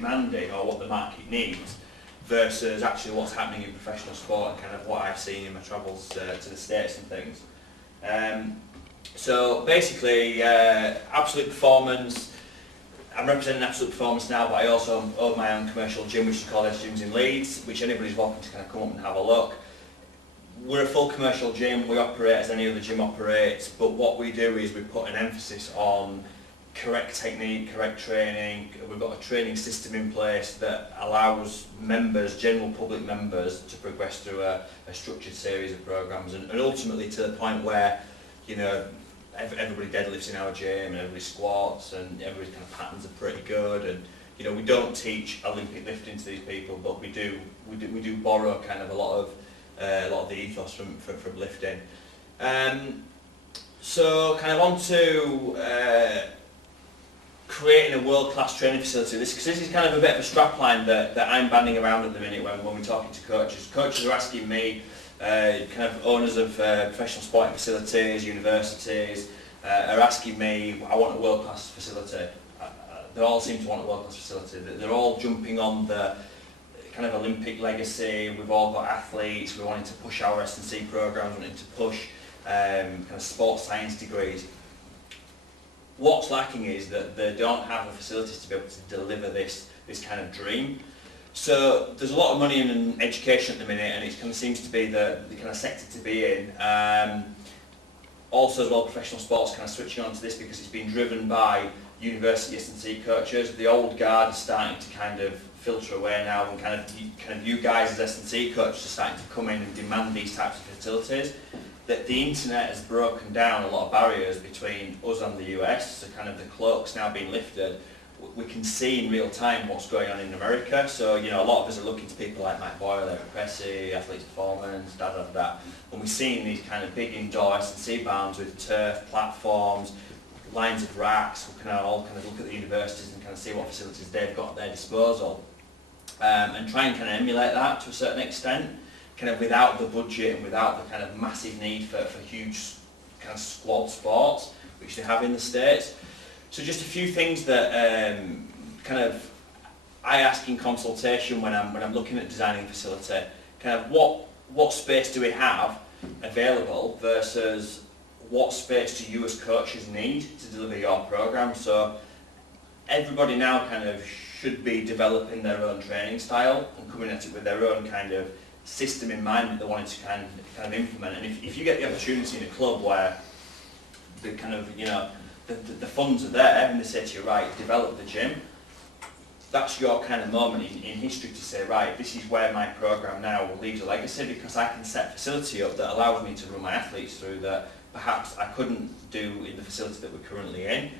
demanding or what the market needs versus actually what's happening in professional sport and kind of what I've seen in my travels to the States and things. So basically, Absolute Performance, I'm representing Absolute Performance now, but I also own my own commercial gym, which is called S Gyms in Leeds, which anybody's welcome to kind of come up and have a look. We're a full commercial gym, we operate as any other gym operates, but what we do is we put an emphasis on correct technique, correct training. We've got a training system in place that allows members, general public members, to progress through a structured series of programs and ultimately to the point where, you know, everybody deadlifts in our gym and everybody squats and everybody's kind of patterns are pretty good, and you know, we don't teach Olympic lifting to these people, but we do borrow kind of a lot of the ethos from lifting. So kind of on to creating a world-class training facility. This is kind of a bit of a strapline that I'm banding around at the minute when we're talking to coaches. Coaches are asking me, kind of owners of professional sporting facilities, universities, are asking me, I want a world-class facility. They all seem to want a world-class facility. They're all jumping on the kind of Olympic legacy. We've all got athletes. We're wanting to push our S&C programs, wanting to push kind of sports science degrees. What's lacking is that they don't have the facilities to be able to deliver this kind of dream. So there's a lot of money in education at the minute, and it kind of seems to be the kind of sector to be in. Also as well, professional sports kind of switching on to this because it's been driven by university S&C coaches. The old guard is starting to kind of filter away now, and kind of you guys as S&C coaches are starting to come in and demand these types of facilities. That the internet has broken down a lot of barriers between us and the US, so kind of the cloak's now being lifted. We can see in real time what's going on in America, so you know, a lot of us are looking to people like Mike Boyle, Eric Cressy, Athletes Performance, and we're seeing these kind of big indoor S&C barns with turf, platforms, lines of racks. We can all kind of look at the universities and kind of see what facilities they've got at their disposal, and try and kind of emulate that to a certain extent, kind of without the budget and without the kind of massive need for huge kind of squad sports, which they have in the States. So just a few things that kind of I ask in consultation when I'm looking at designing a facility, kind of what space do we have available versus what space do you as coaches need to deliver your program. So everybody now kind of should be developing their own training style and coming at it with their own kind of system in mind that they wanted to kind of implement. And if you get the opportunity in a club where the kind of, you know, the funds are there and they say to you, right, develop the gym, that's your kind of moment in history to say, right, this is where my program now will leave a legacy, because I can set a facility up that allows me to run my athletes through that perhaps I couldn't do in the facility that we're currently in.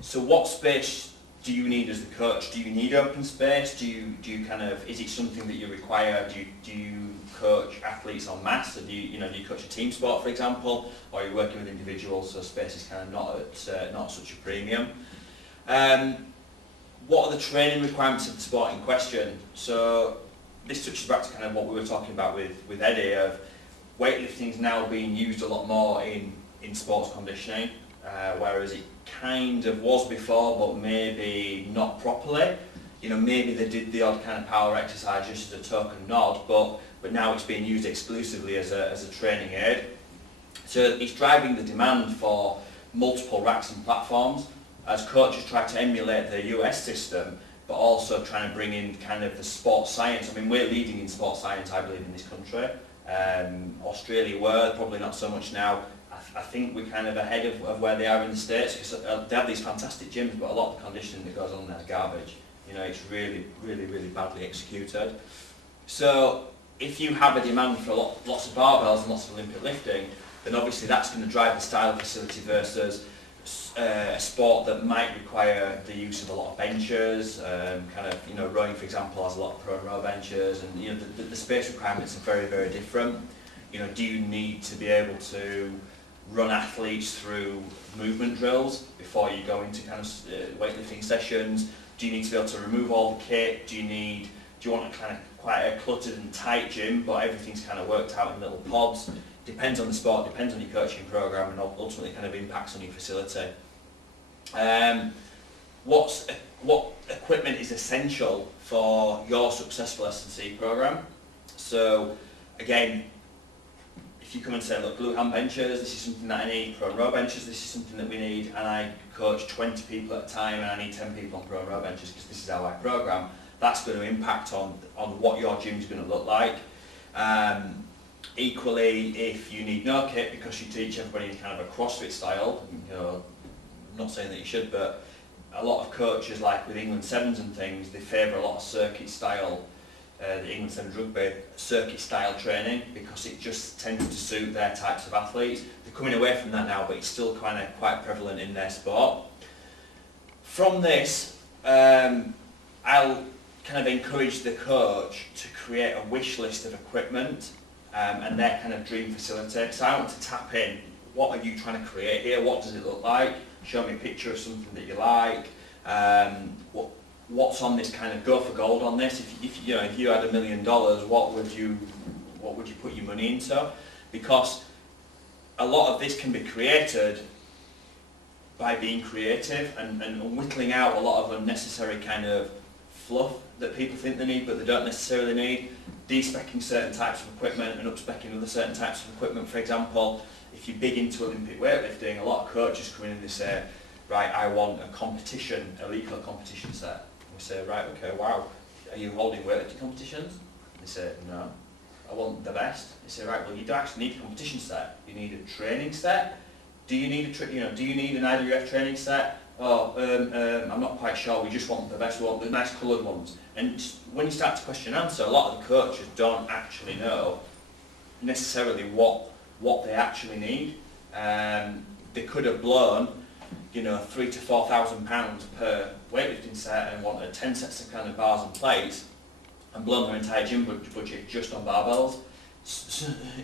So what space do you need as the coach? Do you need open space? Do you kind of, is it something that you require? Do you coach athletes en masse? Do you coach a team sport, for example, or are you working with individuals, so space is kind of not such a premium? What are the training requirements of the sport in question? So this touches back to kind of what we were talking about with Eddie, of weightlifting is now being used a lot more in sports conditioning, whereas it kind of was before, but maybe not properly. You know, maybe they did the odd kind of power exercise just as a token nod, but now it's being used exclusively as a training aid. So it's driving the demand for multiple racks and platforms as coaches try to emulate the US system, but also trying to bring in kind of the sports science. I mean, we're leading in sports science, I believe, in this country. Australia were, probably not so much now. I think we're kind of ahead of where they are in the States, because they have these fantastic gyms, but a lot of the conditioning that goes on there is garbage. You know, it's really, really, really badly executed. So if you have a demand for lots of barbells and lots of Olympic lifting, then obviously that's going to drive the style of facility versus a sport that might require the use of a lot of benches, kind of, you know, rowing, for example, has a lot of pro row benches, and you know, the space requirements are very, very different. You know, do you need to be able to run athletes through movement drills before you go into kind of weightlifting sessions? Do you need to be able to remove all the kit? Do you want a kind of quite a cluttered and tight gym, but everything's kind of worked out in little pods? Depends on the sport, depends on your coaching program, and ultimately kind of impacts on your facility. What equipment is essential for your successful S&C program. So again, if you come and say, look, glute hand benchers, this is something that I need, prone row benchers, this is something that we need, and I coach 20 people at a time and I need 10 people on prone row benchers because this is how I program, that's going to impact on what your gym is going to look like. Equally, if you need no kit because you teach everybody in kind of a CrossFit style, you know, I'm not saying that you should, but a lot of coaches, like with England Sevens and things, they favour a lot of circuit style, the England Sevens rugby, circuit style training because it just tends to suit their types of athletes. They're coming away from that now, but it's still kind of quite prevalent in their sport. From this, I'll kind of encourage the coach to create a wish list of equipment and their kind of dream facility. So I want to tap in, what are you trying to create here? What does it look like? Show me a picture of something that you like. What's on this kind of go for gold on this? If you had $1 million, what would you put your money into? Because a lot of this can be created by being creative and whittling out a lot of unnecessary kind of fluff that people think they need but they don't necessarily need. De-speccing certain types of equipment and up-speccing other certain types of equipment. For example, if you're big into Olympic weightlifting, a lot of coaches come in and they say, right, I want a legal competition set. We say, right, okay, wow, are you holding weightlifting competitions? They say, no, I want the best. They say, right, well, you don't actually need a competition set. You need a training set. Do you need do you need an IWF training set? Oh, I'm not quite sure. We just want the best one, the nice coloured ones. And when you start to question and answer, a lot of the coaches don't actually know necessarily what they actually need. They could have blown, £3,000 to £4,000 per weightlifting set and wanted 10 sets of kind of bars and plates, and blown their entire gym budget just on barbells.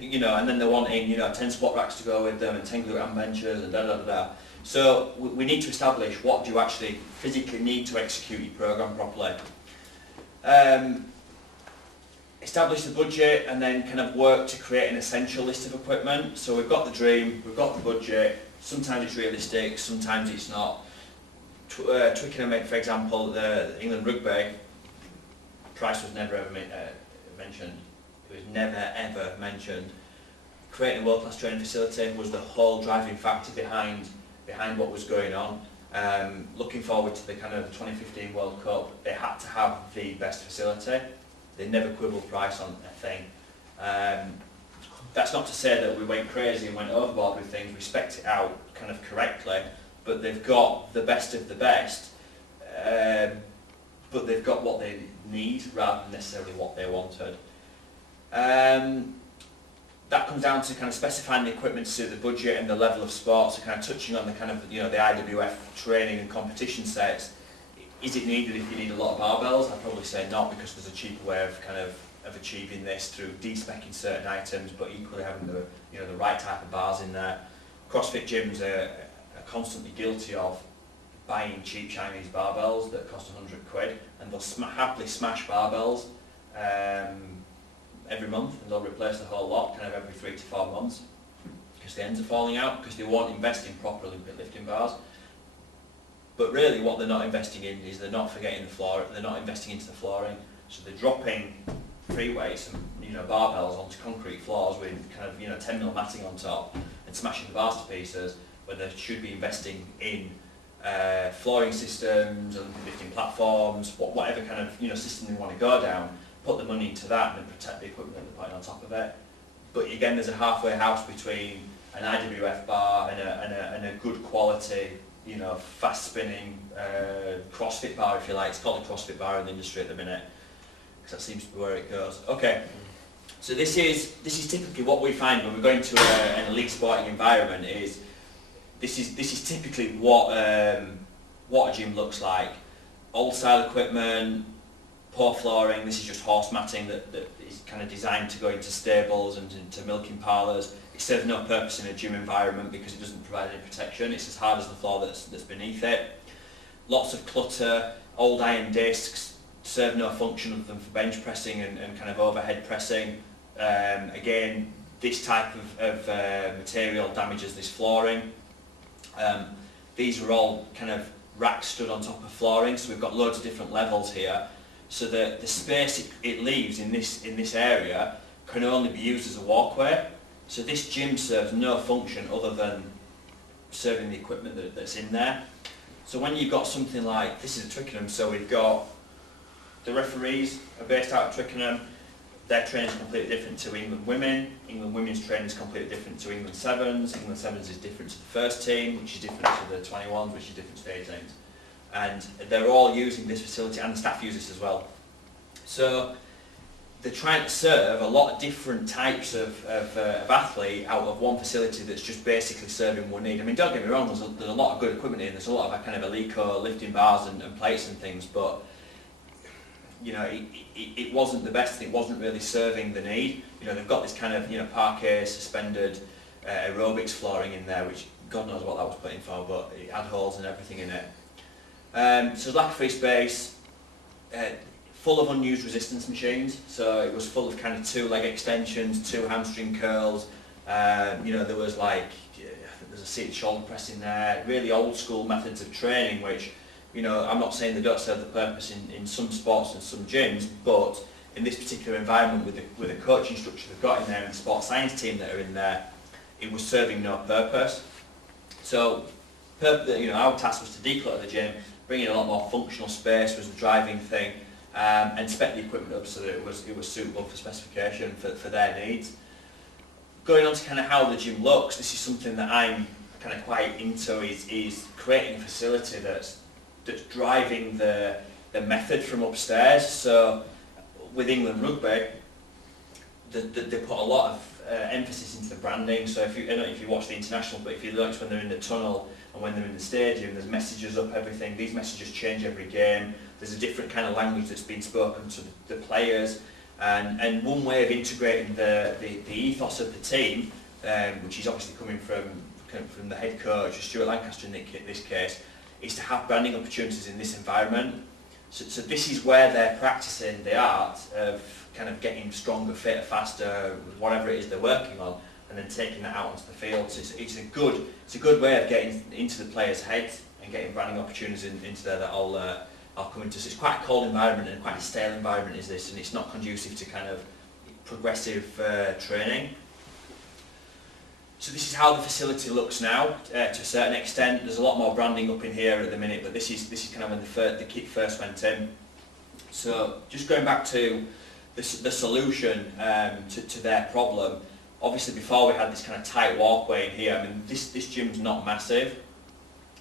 And then they're wanting 10 squat racks to go with them and 10 glute hand benches and da da da da. So we need to establish what do you actually physically need to execute your program properly. Establish the budget and then kind of work to create an essential list of equipment. So we've got the dream, we've got the budget, sometimes it's realistic, sometimes it's not. Twickenham, for example, the England rugby, price was never ever mentioned. It was never ever mentioned. Creating a world-class training facility was the whole driving factor behind what was going on. Looking forward to the kind of 2015 World Cup, they had to have the best facility. They never quibbled price on a thing. That's not to say that we went crazy and went overboard with things. We spec'd it out kind of correctly, but they've got the best of the best. But they've got what they need rather than necessarily what they wanted. That comes down to kind of specifying the equipment to suit the budget and the level of sport, so kind of touching on the kind of, the IWF training and competition sets. Is it needed if you need a lot of barbells? I'd probably say not, because there's a cheaper way of achieving this through de-speccing certain items, but equally having the right type of bars in there. CrossFit gyms are constantly guilty of buying cheap Chinese barbells that cost £100, and they'll happily smash barbells every month, and they'll replace the whole lot kind of every 3 to 4 months because the ends are falling out, because they won't invest in proper Olympic lifting bars. But really what they're not investing in is they're not forgetting the floor, they're not investing into the flooring. So they're dropping free weights and barbells onto concrete floors with kind of 10mm matting on top and smashing the bars to pieces, when they should be investing in flooring systems, Olympic lifting platforms, whatever kind of system they want to go down. Put the money into that and then protect the equipment that they're putting on top of it. But again, there's a halfway house between an IWF bar and a good quality, fast spinning CrossFit bar, if you like. It's called a CrossFit bar in the industry at the minute, because that seems to be where it goes. Okay, so this is typically what we find when we go into an elite sporting environment. This is typically what a gym looks like. Old style equipment, poor flooring. This is just horse matting that is kind of designed to go into stables and into milking parlours. It serves no purpose in a gym environment because it doesn't provide any protection. It's as hard as the floor that's beneath it. Lots of clutter, old iron discs, serve no function other than for bench pressing and kind of overhead pressing. Again, this type of material damages this flooring. These are all kind of racks stood on top of flooring, so we've got loads of different levels here. So the space it leaves in this area can only be used as a walkway. So this gym serves no function other than serving the equipment that's in there. So when you've got something like, this is at Twickenham, so we've got the referees are based out of Twickenham. Their training is completely different to England women. England women's training is completely different to England sevens. England sevens is different to the first team, which is different to the 21s, which is different to the 18s. And they're all using this facility, and the staff use this as well. So they're trying to serve a lot of different types of athlete out of one facility that's just basically serving one need. I mean, don't get me wrong, there's a lot of good equipment in. There's a lot of kind of Alico lifting bars and plates and things, but you know, it wasn't the best. It wasn't really serving the need. You know, they've got this kind of, you know, parquet suspended aerobics flooring in there, which God knows what that was put in for, but it had holes and everything in it. So there's lack of free space, full of unused resistance machines. So it was full of kind of 2 leg extensions, 2 hamstring curls. You know, there was like, there's a seated shoulder press in there. Really old school methods of training, which, you know, I'm not saying they don't serve the purpose in some sports and some gyms, but in this particular environment with the coaching structure they've got in there and the sports science team that are in there, it was serving no purpose. So, you know, our task was to declutter the gym, bring in a lot more functional space was the driving thing, and spec the equipment up so that it was suitable for specification for their needs. Going on to kind of how the gym looks, this is something that I'm kind of quite into, is creating a facility that's driving the method from upstairs. So with England Rugby, they put a lot of emphasis into the branding. So I don't know if you watch the international, but if you notice when they're in the tunnel and when they're in the stadium, there's messages up everything. These messages change every game. There's a different kind of language that's been spoken to the players, and one way of integrating the ethos of the team, which is obviously coming from the head coach, Stuart Lancaster in this case, is to have branding opportunities in this environment. So this is where they're practicing the art of kind of getting stronger, fitter, faster, whatever it is they're working on, and then taking that out onto the field. So it's a good way of getting into the players' heads and getting branding opportunities into there that I'll come into. So it's quite a cold environment and quite a stale environment is this, and it's not conducive to kind of progressive training. So this is how the facility looks now, to a certain extent. There's a lot more branding up in here at the minute, but this is kind of when the kit first went in. So just going back to the solution to their problem, obviously before we had this kind of tight walkway in here. I mean, this gym's not massive.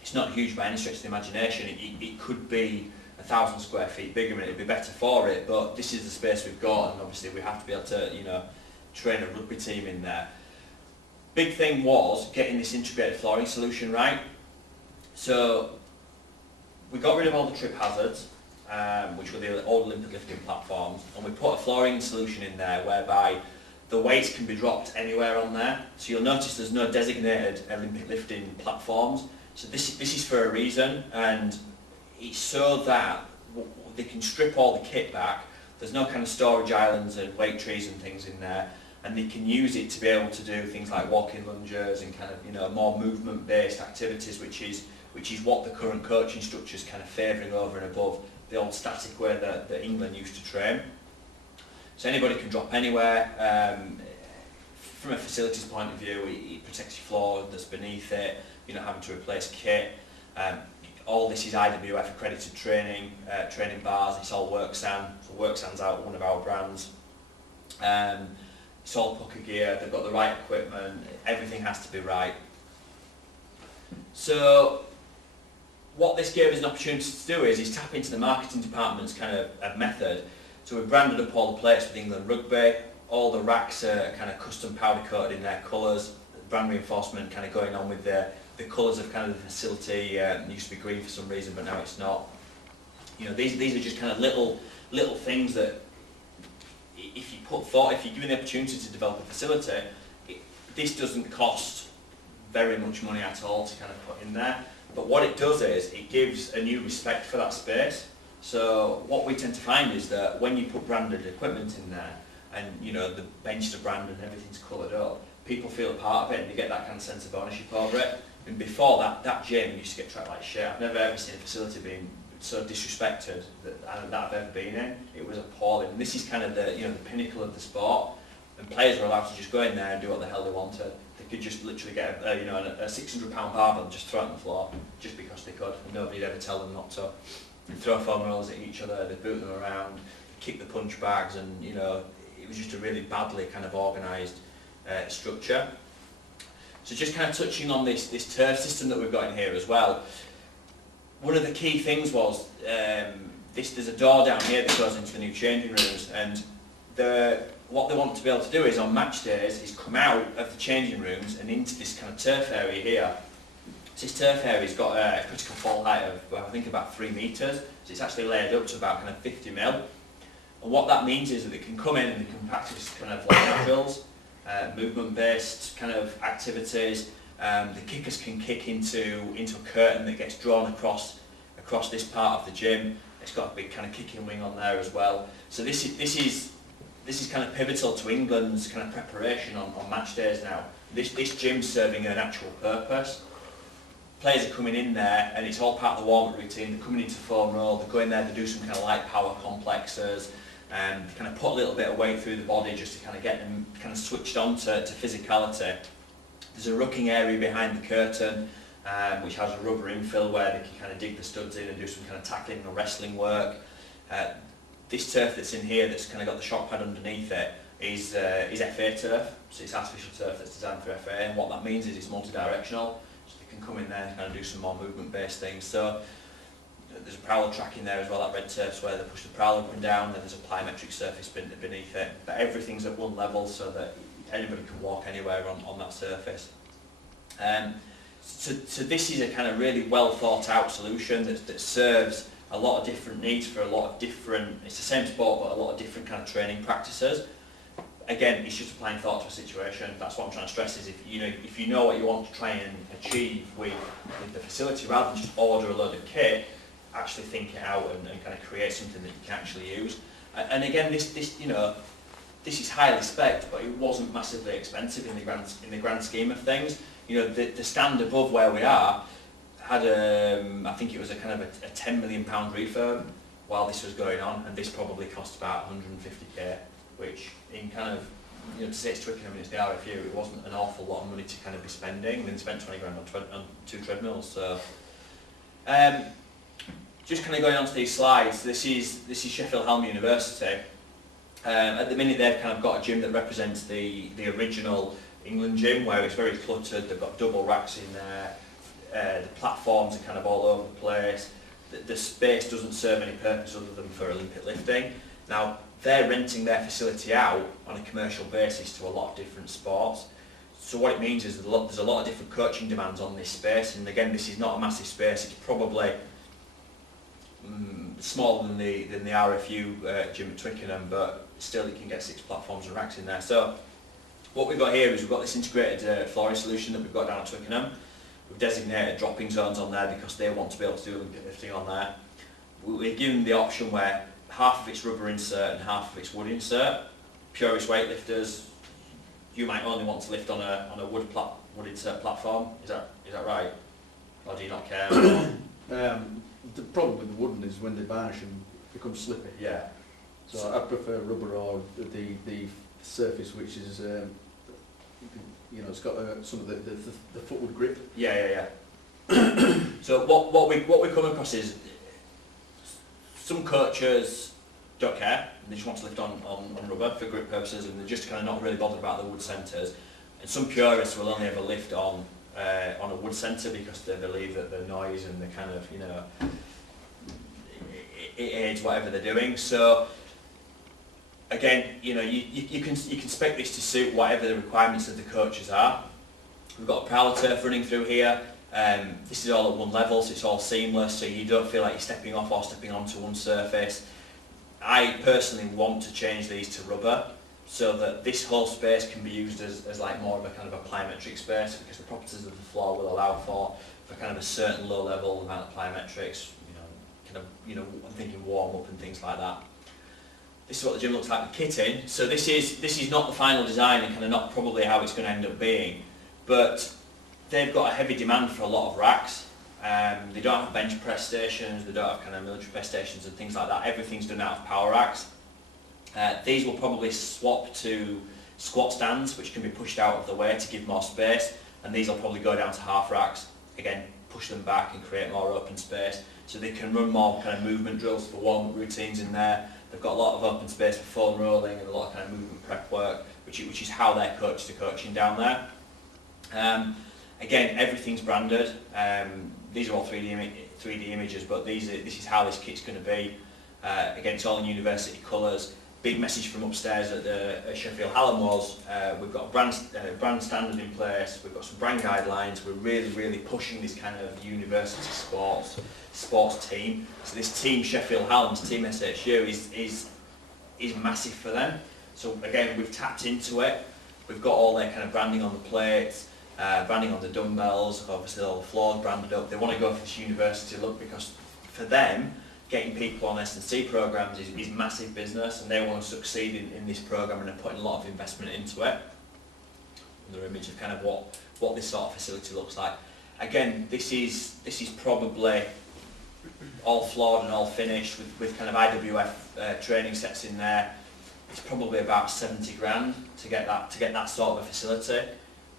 It's not huge by any stretch of the imagination. It could be 1,000 square feet bigger and it'd be better for it, but this is the space we've got, and obviously we have to be able to, you know, train a rugby team in there. Big thing was getting this integrated flooring solution right. So we got rid of all the trip hazards, which were the old Olympic lifting platforms, and we put a flooring solution in there whereby the weights can be dropped anywhere on there. So you'll notice there's no designated Olympic lifting platforms. So this is for a reason, and it's so that they can strip all the kit back. There's no kind of storage islands and weight trees and things in there, and they can use it to be able to do things like walking lunges and kind of, you know, more movement-based activities, which is what the current coaching structure is kind of favouring over and above the old static way that England used to train. So anybody can drop anywhere. From a facilities point of view, it protects your floor that's beneath it. You're not having to replace kit. All this is IWF accredited training bars. It's all WorkSan. So WorkSan's out one of our brands. It's all pucker gear. They've got the right equipment. Everything has to be right. So what this gave us an opportunity to do is tap into the marketing department's kind of method. So we branded up all the plates with England Rugby. All the racks are kind of custom powder coated in their colours. Brand reinforcement kind of going on with the colours of kind of the facility. It used to be green for some reason, but now it's not. You know, these are just kind of little things that, if you're given the opportunity to develop a facility, this doesn't cost very much money at all to kind of put in there. But what it does is it gives a new respect for that space. So what we tend to find is that when you put branded equipment in there, and you know the benches are branded and everything's coloured up, people feel a part of it and they get that kind of sense of ownership over it. And before that gym used to get tracked like shit. I've never ever seen a facility being so disrespected that I've ever been in. It was appalling. And this is kind of the the pinnacle of the sport. And players were allowed to just go in there and do what the hell they wanted. They could just literally get a 600-pound barbell and just throw it on the floor just because they could, and nobody'd ever tell them not to. They'd throw foam rollers at each other, they'd boot them around, kick the punch bags, and it was just a really badly kind of organised structure. So just kind of touching on this turf system that we've got in here as well. One of the key things was there's a door down here that goes into the new changing rooms, and what they want to be able to do is on match days is come out of the changing rooms and into this kind of turf area here. So this turf area's got a critical fall height of I think about 3 metres, so it's actually layered up to about kind of 50 mil. And what that means is that they can come in and they can practice kind of like drills, movement-based kind of activities. The kickers can kick into a curtain that gets drawn across this part of the gym. It's got a big kind of kicking wing on there as well. So this is kind of pivotal to England's kind of preparation on match days now. This gym's serving an actual purpose. Players are coming in there and it's all part of the warm-up routine. They're coming into foam roll, they go in there, they do some kind of light power complexes, and they kind of put a little bit of weight through the body just to kind of get them kind of switched on to physicality. There's a rucking area behind the curtain which has a rubber infill where they can kind of dig the studs in and do some kind of tackling or wrestling work. This turf that's in here that's kind of got the shock pad underneath it is FA turf, so it's artificial turf that's designed for FA, and what that means is it's multi-directional, so they can come in there and kind of do some more movement-based things. So there's a prowler track in there as well, that red turf's where they push the prowler up and down, and there's a plyometric surface beneath it, but everything's at one level so that anybody can walk anywhere on that surface. So this is a kind of really well thought out solution that serves a lot of different needs for a lot of different, it's the same sport but a lot of different kind of training practices. Again, it's just applying thought to a situation. That's what I'm trying to stress is if you know what you want to try and achieve with the facility, rather than just order a load of kit, actually think it out and kind of create something that you can actually use. And again, this is highly spec'd, but it wasn't massively expensive in the grand scheme of things. The stand above where we are had I think it was a kind of a £10 million refurb while this was going on, and this probably cost about 150k, which in kind of to say it's Twickenham and it's the RFU, it wasn't an awful lot of money to kind of be spending. Then spent 20 grand on 2 treadmills. So just kind of going on to these slides, this is Sheffield Hallam University. At the minute they've kind of got a gym that represents the original England gym, where it's very cluttered. They've got double racks in there. The platforms are kind of all over the place. The space doesn't serve any purpose other than for Olympic lifting. Now, they're renting their facility out on a commercial basis to a lot of different sports. So what it means is there's a lot of different coaching demands on this space, and again, this is not a massive space. It's probably smaller than the RFU gym at Twickenham, but still you can get 6 platforms and racks in there. So what we've got here is we've got this integrated flooring solution that we've got down at Twickenham. We've designated dropping zones on there because they want to be able to do Olympic lifting on there. We've given the option where half of it's rubber insert and half of it's wood insert. Purist weightlifters, you might only want to lift on a wood insert platform. Is that right? Or do you not care? The problem with the wooden is when they varnish and become slippy. Yeah. So I prefer rubber or the surface which is it's got some of the footwood grip. Yeah. So what we come across is some coaches don't care, they just want to lift on rubber for grip purposes, and they're just kind of not really bothered about the wood centres. And some purists will only ever lift on a wood centre because they believe that the noise and the kind of it aids whatever they're doing. So again, you can spec this to suit whatever the requirements of the coaches are. We've got a prowler turf running through here. This is all at one level, so it's all seamless, so you don't feel like you're stepping off or stepping onto one surface. I personally want to change these to rubber so that this whole space can be used as like more of a kind of a plyometric space, because the properties of the floor will allow for kind of a certain low level amount of plyometrics, I'm thinking warm up and things like that. This is what the gym looks like with kit in. So this is not the final design and kind of not probably how it's going to end up being, but they've got a heavy demand for a lot of racks. They don't have bench press stations, they don't have kind of military press stations and things like that. Everything's done out of power racks. These will probably swap to squat stands, which can be pushed out of the way to give more space, and these will probably go down to half racks. Again, push them back and create more open space, so they can run more kind of movement drills for warm-up routines in there. They've got a lot of open space for foam rolling and a lot of kind of movement prep work, which is how their coaches are coaching down there. Again, everything's branded. These are all 3D images, but this is how this kit's going to be. Again, it's all in university colours. Big message from upstairs at Sheffield Hallam was we've got a brand standard in place, we've got some brand guidelines, we're really pushing this kind of university sports team. So this team, Sheffield Hallam's team SHU, is massive for them. So again, we've tapped into it. We've got all their kind of branding on the plates, branding on the dumbbells, obviously all the floors branded up. They want to go for this university look because for them, getting people on S&C programs is massive business, and they want to succeed in this program, and they're putting a lot of investment into it. Another image of kind of what this sort of facility looks like. Again, this is probably all floored and all finished with kind of IWF training sets in there. It's probably about 70 grand to get that sort of a facility,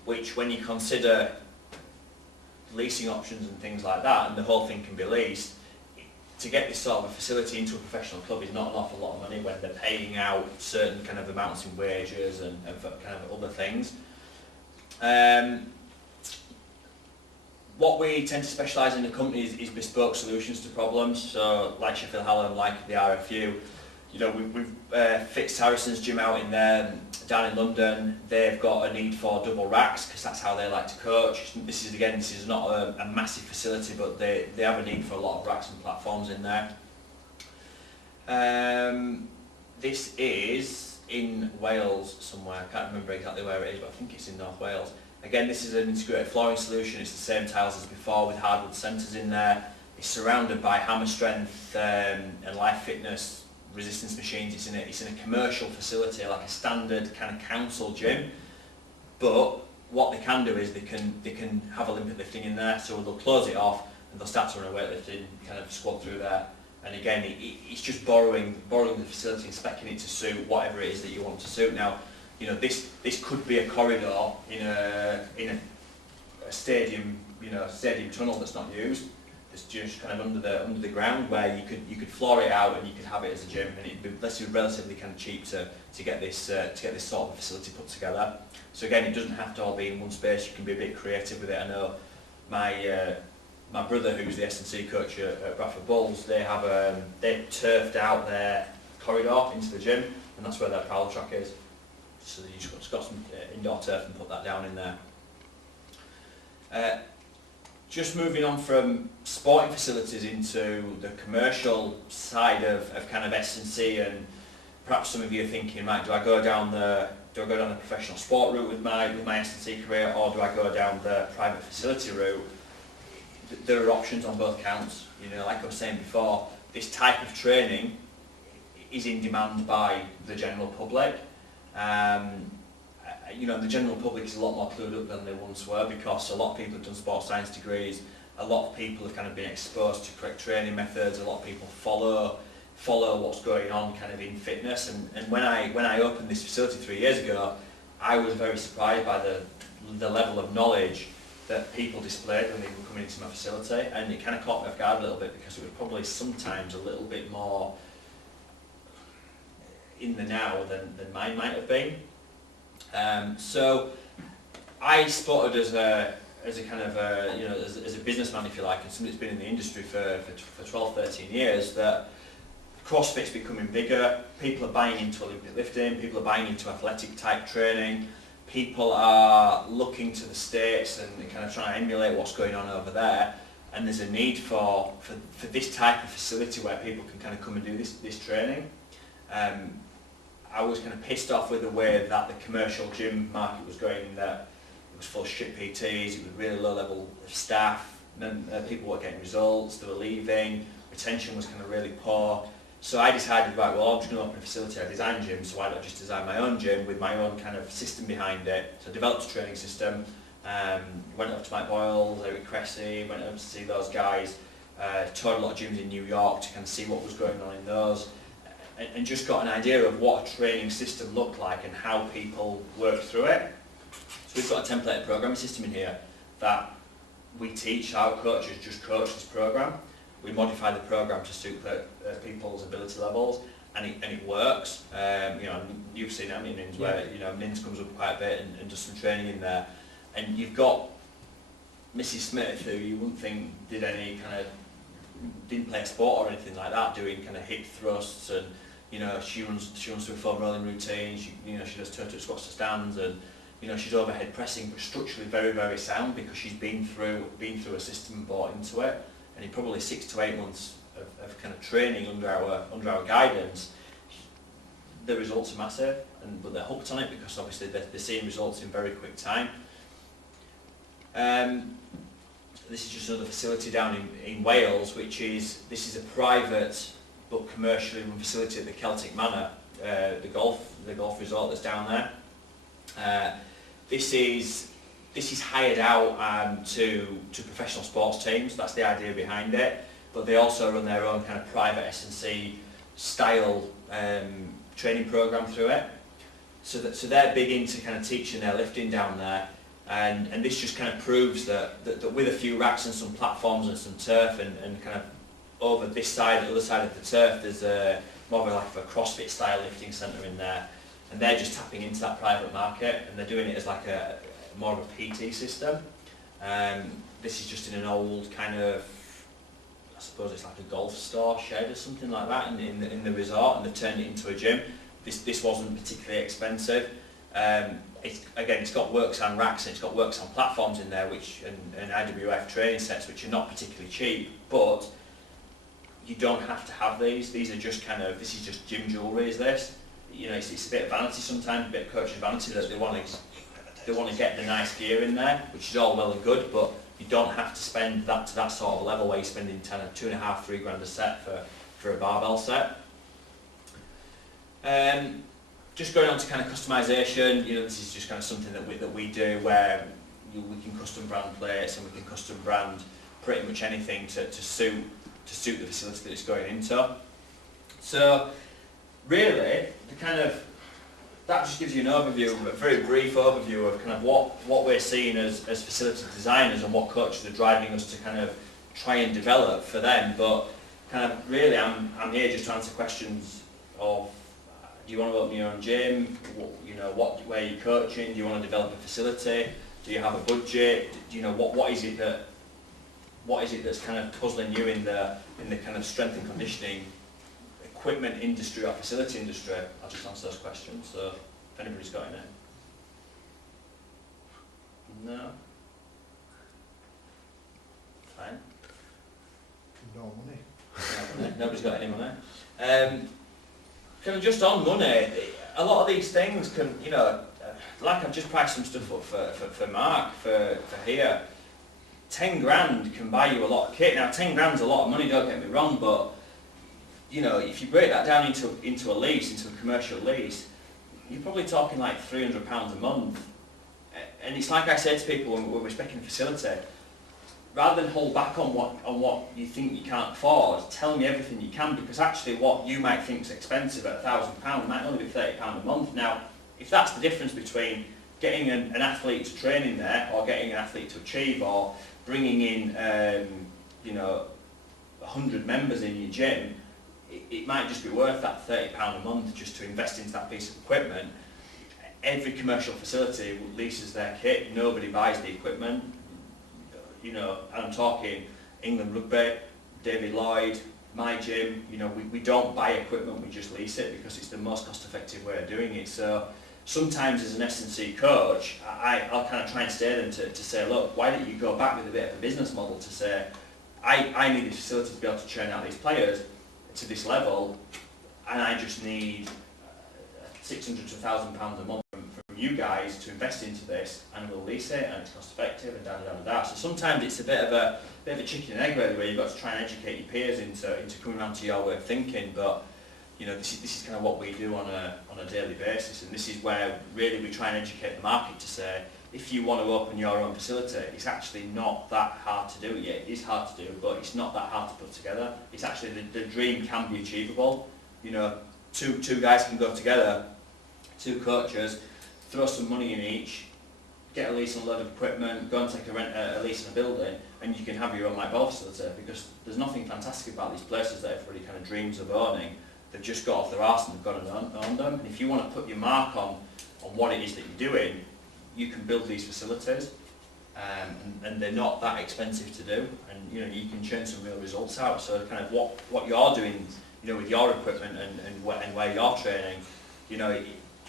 which when you consider leasing options and things like that, and the whole thing can be leased, to get this sort of a facility into a professional club is not an awful lot of money when they're paying out certain kind of amounts in wages and for kind of other things. What we tend to specialise in the company is bespoke solutions to problems. So like Sheffield Hallam, like the RFU, you know, we've fit Saracens gym out in there, down in London. They've got a need for double racks because that's how they like to coach. This is not a massive facility, but they have a need for a lot of racks and platforms in there. This is in Wales somewhere. I can't remember exactly where it is, but I think it's in North Wales. Again, this is an integrated flooring solution. It's the same tiles as before with hardwood centres in there. It's surrounded by hammer strength and life fitness resistance machines. It's in a commercial facility, like a standard kind of council gym. But what they can do is they can have Olympic lifting in there, so they'll close it off and they'll start to run a weightlifting kind of squad through there. And again, it's just borrowing the facility and speccing it to suit whatever it is that you want to suit. Now, you know, this could be a corridor in a stadium, you know, stadium tunnel that's not used. It's just kind of under the ground where you could floor it out and you could have it as a gym, and it'd be relatively kind of cheap to get this sort of facility put together. So again, it doesn't have to all be in one space. You can be a bit creative with it. I know my brother, who's the S&C coach at Bradford Bulls, they've turfed out their corridor into the gym, and that's where their power track is. So you just got some indoor turf and put that down in there. Just moving on from sporting facilities into the commercial side of kind of S&C, and perhaps some of you are thinking, right, do I go down the professional sport route with my S&C career, or do I go down the private facility route? There are options on both counts. You know, like I was saying before, this type of training is in demand by the general public. You know, the general public is a lot more clued up than they once were, because a lot of people have done sports science degrees, a lot of people have kind of been exposed to correct training methods, a lot of people follow what's going on kind of in fitness, and when I opened this facility 3 years ago, I was very surprised by the level of knowledge that people displayed when they were coming into my facility, and it kind of caught me off guard a little bit, because it was probably sometimes a little bit more in the now than mine might have been. So I spotted as a kind of you know, as a businessman, if you like, and somebody that's been in the industry for 12, 13 years, that CrossFit's becoming bigger. People are buying into Olympic lifting, people are buying into athletic type training, people are looking to the States and kind of trying to emulate what's going on over there, and there's a need for this type of facility where people can kind of come and do this training. I was kind of pissed off with the way that the commercial gym market was going, in that it was full of shit PTs, it was really low level staff, and people weren't getting results, they were leaving, retention was kind of really poor. So I decided, right, well, I'm just going to open a facility, I design a gym, so why not just design my own gym with my own kind of system behind it. So I developed a training system, Went up to Mike Boyles, Eric Cressy, went up to see those guys, toured a lot of gyms in New York to kind of see what was going on in those, and just got an idea of what a training system looked like and how people worked through it. So we've got a templated programming system in here that we teach how coaches just coach this program. We modify the program to suit people's ability levels, and it works. You know, you've seen it, Nins, where you know Nins comes up quite a bit and does some training in there, and you've got Mrs. Smith, who you wouldn't think didn't play a sport or anything like that, doing kind of hip thrusts, and you know she runs through a foam rolling routine. She does turn-to squats to stands, and you know she's overhead pressing, but structurally very, very sound because she's been through a system and bought into it. And in probably 6 to 8 months of kind of training under our guidance, the results are massive, but they're hooked on it because obviously they're seeing results in very quick time. This is just another facility down in Wales, this is a private but commercially run facility at the Celtic Manor, the golf resort that's down there. This is hired out to professional sports teams. That's the idea behind it. But they also run their own kind of private S&C style training program through it. So they're big into kind of teaching their lifting down there. And this just kind of proves that with a few racks and some platforms and some turf and kind of over this side, the other side of the turf, there's more of a CrossFit style lifting centre in there. And they're just tapping into that private market, and they're doing it as like more of a PT system. This is just in an old kind of, I suppose it's like a golf store shed or something like that in the resort, and they've turned it into a gym. This wasn't particularly expensive. It's got works on racks and it's got works on platforms in there, and IWF training sets, which are not particularly cheap, but you don't have to have these. These are just this is just gym jewellery, is this? You know, it's a bit of vanity sometimes, a bit of coach's vanity that they want to get the nice gear in there, which is all well and good, but you don't have to spend that to that sort of level where you're spending $2.5–3 grand a set for a barbell set. Just going on to kind of customization, you know, this is just kind of something that we do where we can custom brand plates and we can custom brand pretty much anything to suit the facility that it's going into. So really, that just gives you an overview, a very brief overview of kind of what we're seeing as facility designers and what coaches are driving us to kind of try and develop for them. But kind of really, I'm here just to answer questions of, do you want to open your own gym? Where you're coaching? Do you want to develop a facility? Do you have a budget? Do you know what is it that's kind of puzzling you in the kind of strength and conditioning equipment industry or facility industry? I'll just answer those questions. So if anybody's got any. No. Fine. No money. Nobody's got any money. Kind of just on money, a lot of these things can, you know, like I've just priced some stuff up for Mark for here. 10 grand can buy you a lot of kit. Now 10 grand's a lot of money, don't get me wrong, but you know, if you break that down into a lease, into a commercial lease, you're probably talking like £300 a month. And it's like I said to people when we're specing a facility, rather than hold back on what you think you can't afford, tell me everything you can, because actually what you might think is expensive at £1,000 might only be £30 a month. Now, if that's the difference between getting an athlete to train in there, or getting an athlete to achieve, or bringing in 100 members in your gym, it might just be worth that £30 a month just to invest into that piece of equipment. Every commercial facility leases their kit, nobody buys the equipment. You know, and I'm talking England Rugby, David Lloyd, my gym, you know, we don't buy equipment, we just lease it because it's the most cost-effective way of doing it. So sometimes as an S&C coach, I'll kind of try and steer them to say, look, why don't you go back with a bit of a business model to say, I need a facility to be able to churn out these players to this level, and I just need £600 to £1,000 a month from you guys to invest into this, and we'll lease it, and it's cost effective, and da. So sometimes it's a bit of a chicken and egg really, where you've got to try and educate your peers into coming around to your way of thinking. But you know, this is kind of what we do on a daily basis, and this is where really we try and educate the market to say, if you want to open your own facility, it's actually not that hard to do. Yeah, it is hard to do, but it's not that hard to put together. It's actually, the dream can be achievable. You know, two guys can go together, 2 coaches, throw some money in each, get a lease on a load of equipment, go and take a lease on a building, and you can have your own like ball facility, because there's nothing fantastic about these places that everybody kind of dreams of owning. They've just got off their arse and they've got to own them. And if you want to put your mark on what it is that you're doing, you can build these facilities, and they're not that expensive to do, and you know, you can churn some real results out. So kind of what you're doing, you know, with your equipment and where you're training, you know,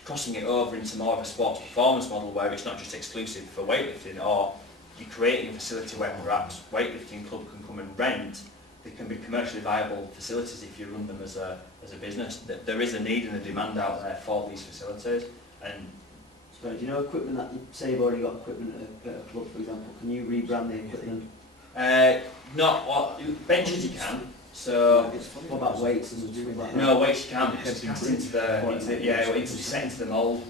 crossing it over into more of a sports performance model where it's not just exclusive for weightlifting, or you're creating a facility where perhaps weightlifting club can come and rent. They can be commercially viable facilities if you run them as a business. There is a need and a demand out there for these facilities. And so, do you know equipment that you say you've already got equipment at a club, for example? Can you rebrand the equipment? not what benches you can. So what about weights and stuff like that? no, weights you can't, because it's cast into the set into the mould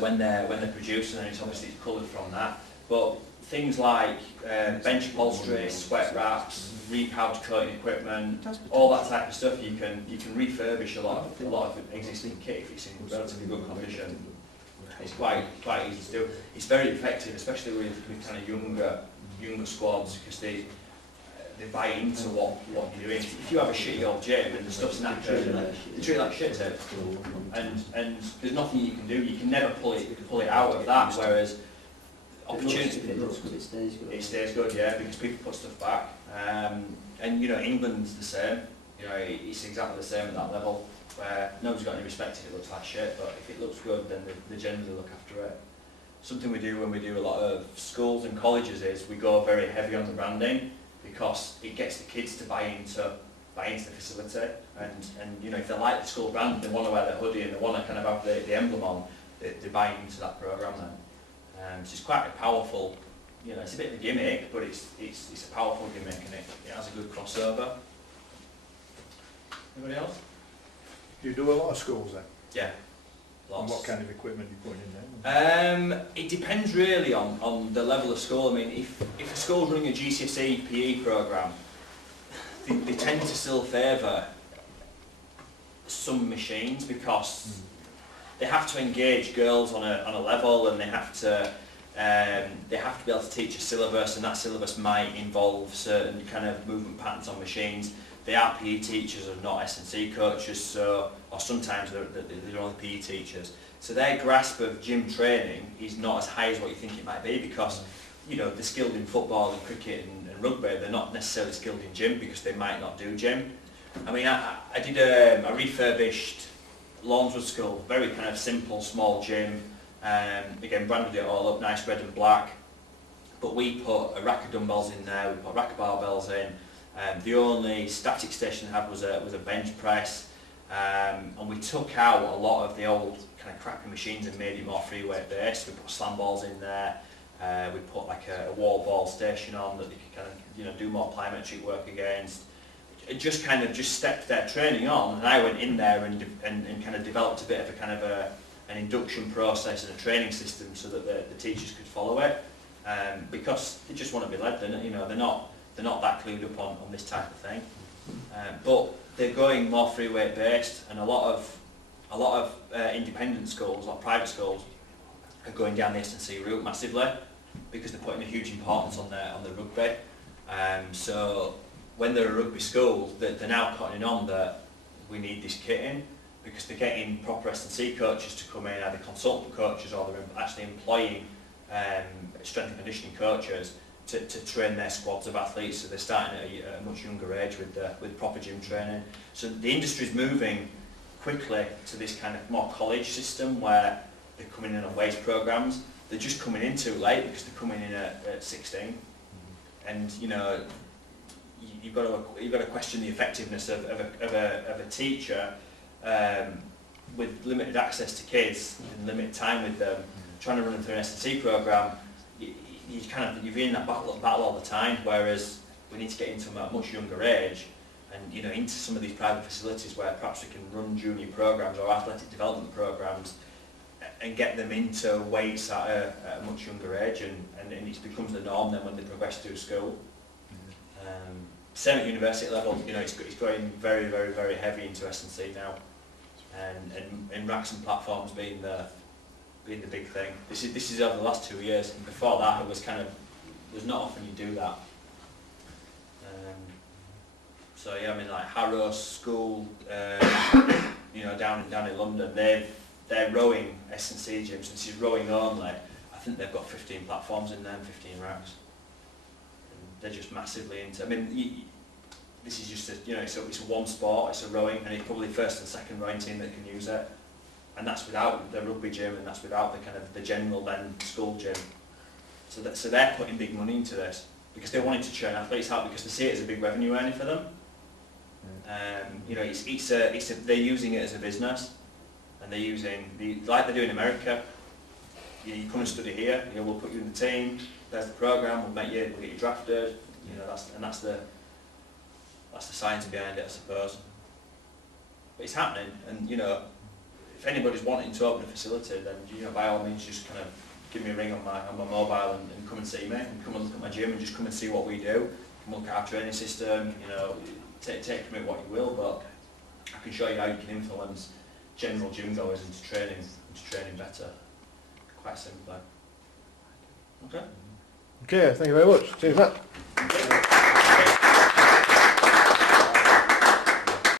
when they're produced, and then it's obviously coloured from that. But things like bench upholstery, sweat wraps, repowder coating equipment, all that type of stuff, you can refurbish a lot of existing kit if it's in relatively good condition. It's quite easy to do. It's very effective, especially with kind of younger squads, because they buy into what you're doing. If you have a shitty old gym and the stuff's knackered, they treat it like shit too. And there's nothing you can do. You can never pull it out of that. Whereas opportunity, it stays good, yeah, because people put stuff back. And you know, England's the same. You know, it's exactly the same at that level, where nobody's got any respect if it looks like shit, but if it looks good, then they generally look after it. Something we do when we do a lot of schools and colleges is we go very heavy on the branding, because it gets the kids to buy into the facility, and you know, if they like the school brand, they want to wear their hoodie and they want to kind of have the emblem on, they buy into that programme then. So it's quite a powerful, you know, it's a bit of a gimmick, but it's a powerful gimmick, and it has a good crossover. Anybody else? You do a lot of schools then? Yeah, lots. And what kind of equipment are you putting in there? It depends really on the level of school. I mean, if a school's running a GCSE PE programme, they tend to still favour some machines, because they have to engage girls on a level, and they have to be able to teach a syllabus, and that syllabus might involve certain kind of movement patterns on machines. They are PE teachers and not S&C coaches, or sometimes they're only PE teachers. So their grasp of gym training is not as high as what you think it might be, because you know, they're skilled in football and cricket and rugby. They're not necessarily skilled in gym, because they might not do gym. I mean, I did a refurbished Lawnswood School, very kind of simple, small gym. Again, branded it all up, nice red and black. But we put a rack of dumbbells in there, we put a rack of barbells in. The only static station they had was a bench press, and we took out a lot of the old kind of crappy machines and made it more free weight based. We put slam balls in there. We put like a wall ball station on that they could kind of, you know, do more plyometric work against. It just kind of stepped their training on, and I went in there and kind of developed a bit of a kind of an induction process and a training system so that the teachers could follow it, because they just want to be led. You know, they're not that clued up on this type of thing, but they're going more free weight based, and a lot of independent schools, like private schools, are going down the S&C route massively, because they're putting a huge importance on the rugby. So when they're a rugby school, they're now cutting on that we need this kit in, because they're getting proper S&C coaches to come in, either consultant coaches, or they're actually employing strength and conditioning coaches to train their squads of athletes. So they're starting at a much younger age with proper gym training. So the industry's moving quickly to this kind of more college system, where they're coming in on wage programs. They're just coming in too late, because they're coming in at 16, and you know, you've got to question the effectiveness of a teacher with limited access to kids and limited time with them, trying to run them through an S&C program. You're in that battle all the time. Whereas we need to get into them at a much younger age, and you know, into some of these private facilities where perhaps we can run junior programs or athletic development programs, get them into weights at a much younger age, and it becomes the norm then when they progress through school. Same at university level, you know, it's going very, very, very heavy into S&C now, and racks and platforms being the big thing. This is over the last 2 years, and before that it was kind of, there's not often you do that. So yeah, I mean, like Harrow School, you know, down in London, they're rowing S&C gyms, this is rowing only. I think they've got 15 platforms in there and 15 racks. They're just massively into. I mean, this is just you know, it's one sport. It's a rowing, and it's probably first and second rowing team that can use it, and that's without the rugby gym, and that's without the kind of the general then school gym. So they're putting big money into this because they're wanting to churn athletes out because they see it as a big revenue earner for them. You know, they're using it as a business, and they're using like they do in America. You come and study here. You know, we'll put you in the team. There's the program. We'll get you drafted. You know, that's the science behind it, I suppose. But it's happening, and you know, if anybody's wanting to open a facility, then you know, by all means, just kind of give me a ring on my mobile and come and see me, and come and look at my gym, and just come and see what we do. Come look at our training system. You know, take from it what you will, but I can show you how you can influence general gym goers into training better. Quite simply. Okay. Okay, thank you very much. Cheers, Matt.